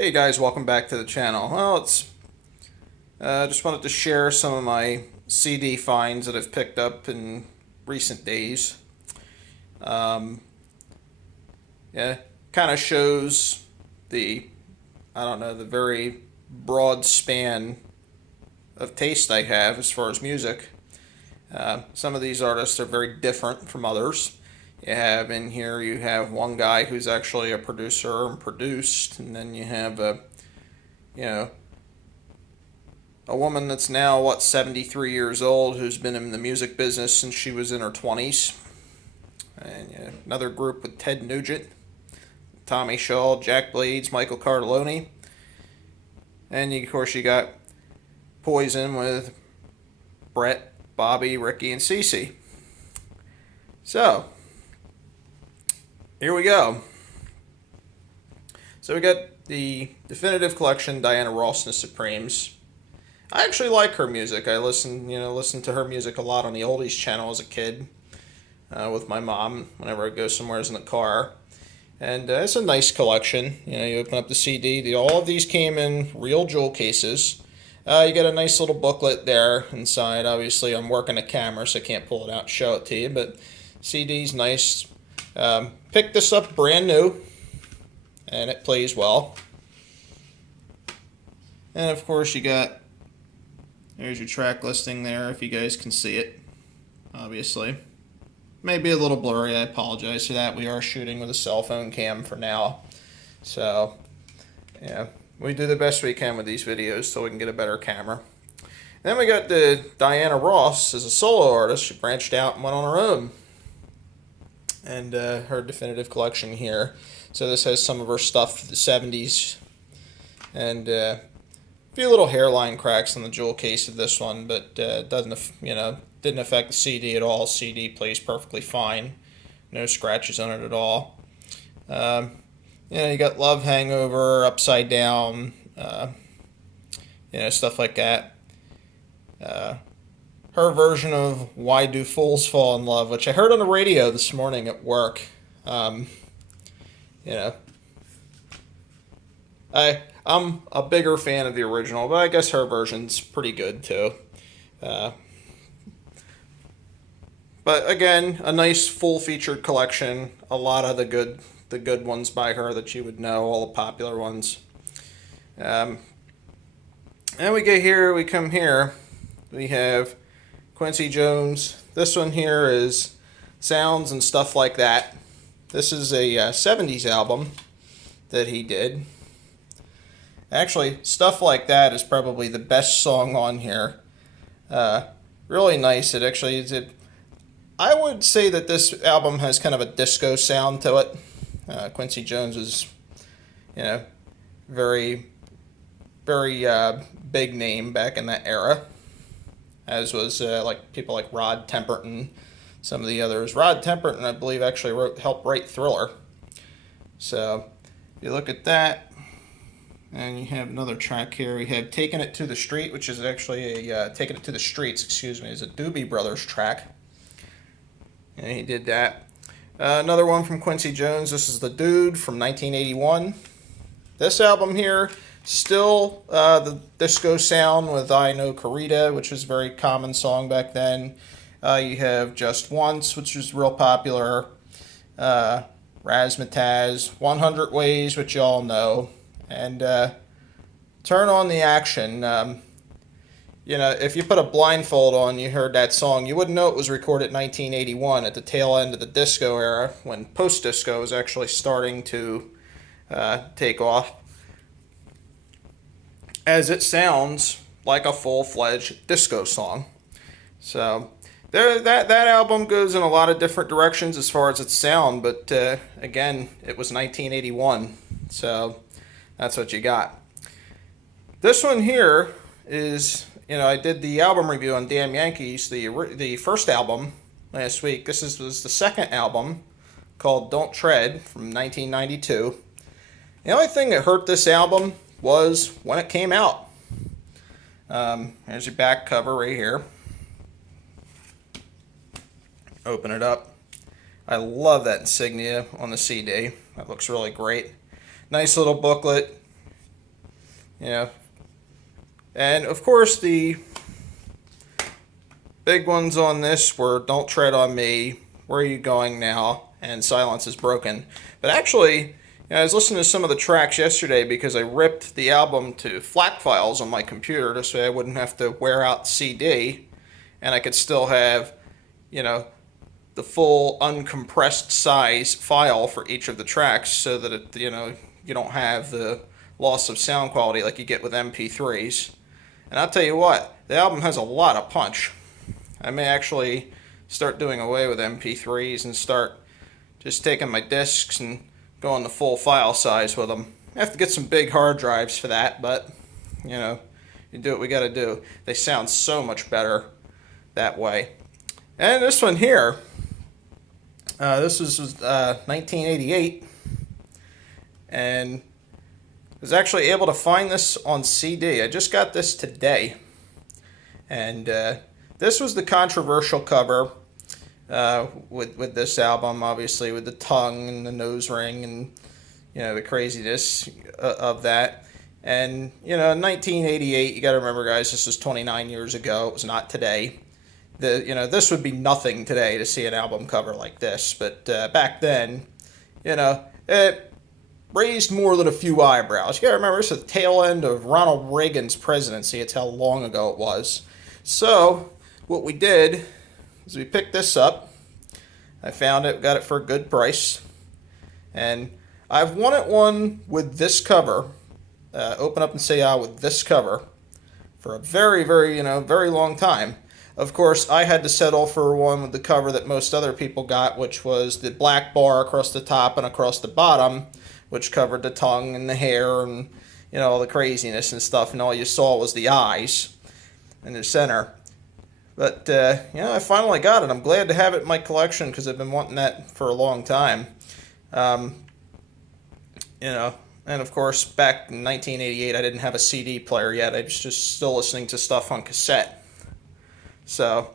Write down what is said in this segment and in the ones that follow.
Hey guys, welcome back to the channel. Well, it's just wanted to share some of my CD finds that I've picked up in recent days. Um, yeah, kind of shows the, I don't know, the very broad span of taste I have as far as music. Some of these artists are very different from others. You have one guy who's actually a producer and produced, and then you have you know, a woman that's now, 73 years old, who's been in the music business since she was in her 20s. And another group with Ted Nugent, Tommy Shaw, Jack Blades, Michael Cartellone. And of course, you got Poison with Brett, Bobby, Ricky, and Cece. So, here we go. So we got the definitive collection, Diana Ross and the Supremes. I actually like her music. I listened to her music a lot on the Oldies channel as a kid with my mom whenever I go somewhere in the car. And it's a nice collection. You open up the CD. All of these came in real jewel cases. You get a nice little booklet there inside. Obviously, I'm working a camera, so I can't pull it out and show it to you. But CD's nice. Picked this up brand new, and it plays well. And of course, there's your track listing there, if you guys can see it, obviously. Maybe a little blurry, I apologize for that. We are shooting with a cell phone cam for now. So, yeah, we do the best we can with these videos so we can get a better camera. And then we got the Diana Ross as a solo artist. She branched out and went on her own. And her definitive collection here. So this has some of her stuff from the 70s. And a few little hairline cracks on the jewel dase of this one, but didn't affect the CD at all. CD plays perfectly fine. No scratches on it at all. You got Love Hangover, Upside Down, stuff like that. Her version of Why Do Fools Fall in Love, which I heard on the radio this morning at work. I'm a bigger fan of the original, but I guess her version's pretty good too. But again, a nice full featured collection. A lot of the good ones by her that you would know, all the popular ones. And we come here. We have Quincy Jones. This one here is Sounds and Stuff Like That. This is a 70s album that he did. Actually, Stuff Like That is probably the best song on here. Really nice. I would say that this album has kind of a disco sound to it. Quincy Jones was, very, very big name back in that era, as was like people like Rod Temperton, some of the others. Rod Temperton, I believe, actually helped write Thriller. So if you look at that, and you have another track here. We have Taking It to the Street, which is actually Taking It to the Streets, is a Doobie Brothers track. And he did that. Another one from Quincy Jones. This is The Dude from 1981. This album here, still the disco sound with I Know Corrida, which was a very common song back then. You have Just Once, which was real popular. Razzmatazz, 100 Ways, which you all know. And Turn on the Action. If you put a blindfold on, you heard that song, you wouldn't know it was recorded in 1981 at the tail end of the disco era, when post-disco was actually starting to take off, as it sounds like a full-fledged disco song. So that album goes in a lot of different directions as far as its sound, but again, it was 1981, so that's what you got. This one here is, I did the album review on Damn Yankees, the first album last week. This was the second album, called Don't Tread, from 1992. The only thing that hurt this album was when it came out. Here's your back cover right here. Open it up. I love that insignia on the CD. That looks really great. Nice little booklet. You know, and of course the big ones on this were "Don't Tread on Me," "Where Are You Going Now," and "Silence Is Broken." But actually, I was listening to some of the tracks yesterday because I ripped the album to FLAC files on my computer just so I wouldn't have to wear out the CD, and I could still have, the full uncompressed size file for each of the tracks, so that you don't have the loss of sound quality like you get with MP3s. And I'll tell you what, the album has a lot of punch. I may actually start doing away with MP3s and start just taking my discs and going the full file size with them. I have to get some big hard drives for that, but you do what we gotta do. They sound so much better that way. And this one here, this was 1988, and I was actually able to find this on CD. I just got this today, and this was the controversial cover with this album, obviously, with the tongue and the nose ring and the craziness of that. And in 1988, you got to remember, guys, this was 29 years ago. It was not today. This would be nothing today to see an album cover like this, but back then, it raised more than a few eyebrows. You got to remember, this is the tail end of Ronald Reagan's presidency. It's how long ago it was. So what we did is we picked this up. I found it, got it for a good price, and I've wanted one with this cover, open up and say with this cover, for a very, very, very long time. Of course, I had to settle for one with the cover that most other people got, which was the black bar across the top and across the bottom, which covered the tongue and the hair and all the craziness and stuff, and all you saw was the eyes in the center. But I finally got it. I'm glad to have it in my collection because I've been wanting that for a long time. And of course, back in 1988, I didn't have a CD player yet. I was just still listening to stuff on cassette. So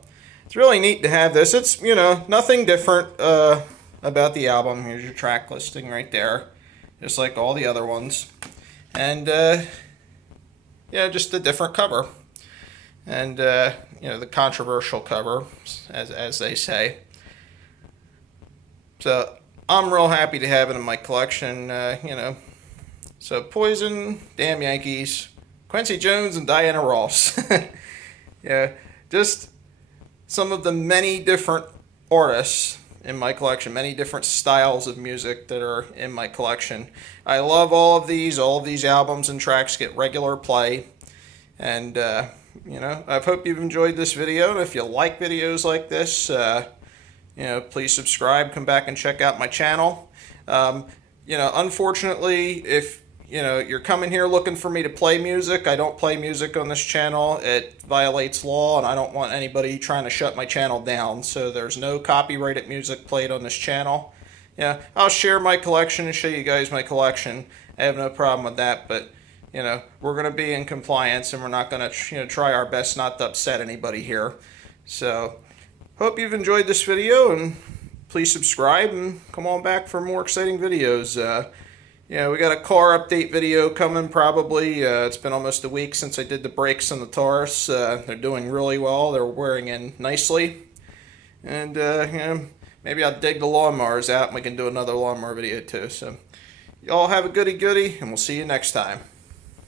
it's really neat to have this. It's nothing different about the album. Here's your track listing right there, just like all the other ones, and just a different cover. And the controversial cover, as they say. So I'm real happy to have it in my collection. So Poison, Damn Yankees, Quincy Jones, and Diana Ross. Just some of the many different artists in my collection, many different styles of music that are in my collection. I love all of these. All of these albums and tracks get regular play, and I hope you've enjoyed this video. And if you like videos like this, please subscribe. Come back and check out my channel. Unfortunately, if you're coming here looking for me to play music, I don't play music on this channel. It violates law, and I don't want anybody trying to shut my channel down. So there's no copyrighted music played on this channel. I'll share my collection and show you guys my collection. I have no problem with that, but we're going to be in compliance, and we're not going to try our best not to upset anybody here. So hope you've enjoyed this video, and please subscribe and come on back for more exciting videos. We got a car update video coming probably. It's been almost a week since I did the brakes on the Taurus. They're doing really well. They're wearing in nicely. And maybe I'll dig the lawnmowers out and we can do another lawnmower video too. So y'all have a goody, and we'll see you next time.